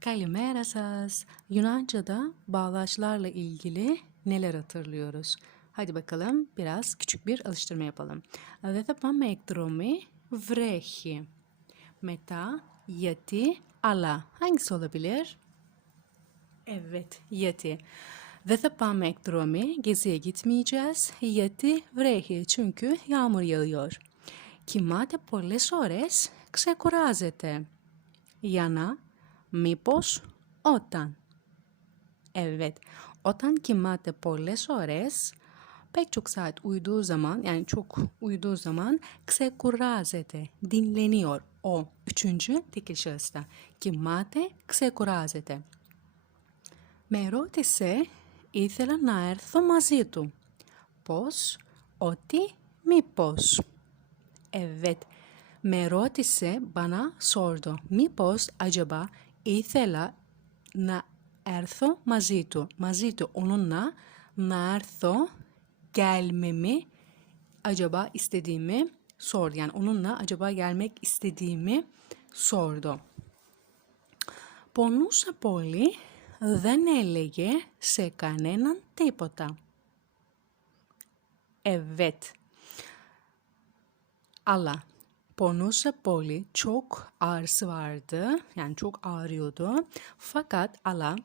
Kalimera σας. Yunanca'da bağlaçlarla ilgili neler hatırlıyoruz? Hadi bakalım biraz küçük bir alıştırma yapalım. Δεν θα πάμε εκδρομή, βρέχει. Μετά, γιατί, αλλά. Hangisi olabilir? Evet, γιατί. Δεν θα πάμε εκδρομή, geziye gitmeyeceğiz. Γιατί βρέχει, çünkü yağmur yağıyor. Κοιμάται πολλές ώρες, ξεκουράζεται. Για να, μήπως, όταν. Evet, όταν κοιμάται πολλές ώρες, pek çok saat uyuduğu zaman, yani çok uyuduğu zaman ξεκουράζεται, dinleniyor. O, üçüncü tekil şahısta. Κοιμάται, ξεκουράζεται. Με ρώτησε, ήθελα να έρθω μαζί του. Πώς, ότι, μήπως. Evet. Με ρώτησε, bana sordu. Mipos acaba Ήθελα να έρθω μαζί του, μαζί του όνειρα να έρθω γιά με αγιομπάρι στιγμή σόρια. Ολοντά, αζοπάει στη τιμή σόδο. Πονούσα πολύ δεν έλεγε σε κανέναν τίποτα. Εβέτ. άλλα. Pornosa Poli çok ağrısı vardı. Yani çok ağrıyordu. Fakat ala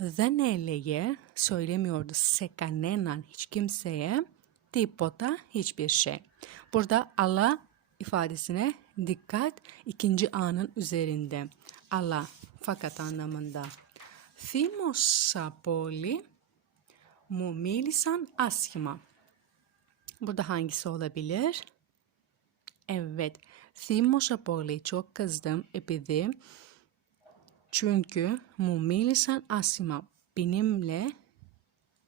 Zanelle'ye söylemiyordu se kanenan hiç kimseye tipota hiçbir şey. Burada ala ifadesine dikkat ikinci anın üzerinde. Ala fakat anlamında. Thimosa Poli mu milisan asima. Burada hangisi olabilir? Evet. Θύμωσα πολύ. Çok kızdım επειδή çünkü mu μίλησαν άσχημα. Benimle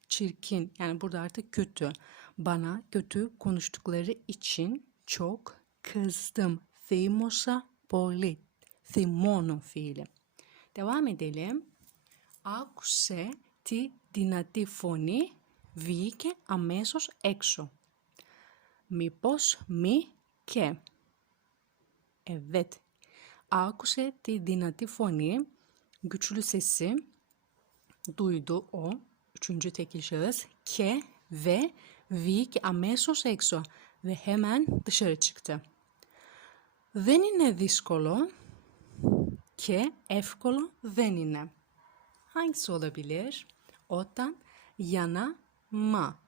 çirkin yani burada artık kötü. Bana kötü konuştukları için çok kızdım. Θύμωσα πολύ. Θυμώνω fiili. Devam edelim. Άκουσε τη δυνατή φωνή, βγήκε αμέσως έξω. Μήπως μη και. Evet. Άκουσε τη δυνατή φωνή, güçlü sesi duydu o. Üçüncü tekil şahıs. Ke ve βγήκε αμέσως έξω. Ve hemen dışarı çıktı. Δεν είναι δύσκολο και εύκολο δεν είναι. Hangisi olabilir? Όταν, yana, ma.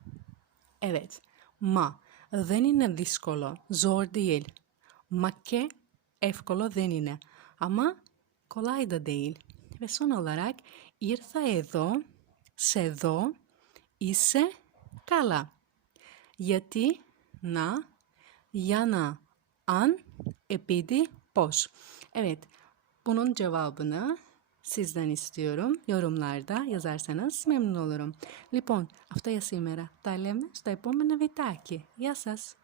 Evet, ma. Δεν είναι δύσκολο, zor değil. Ma και εύκολο δεν είναι. Ama kolay da değil. Ve son olarak ήρθα εδώ, σε εδώ, είσαι καλά. Γιατί, να, για να, an, επειδή, πώς. Evet, bunun cevabını sizden istiyorum. Yorumlarda yazarsanız memnun olurum. Λοιπόν, αυτά για σήμερα. Τα λέμε στο επόμενο βιτάκι. Γεια σας!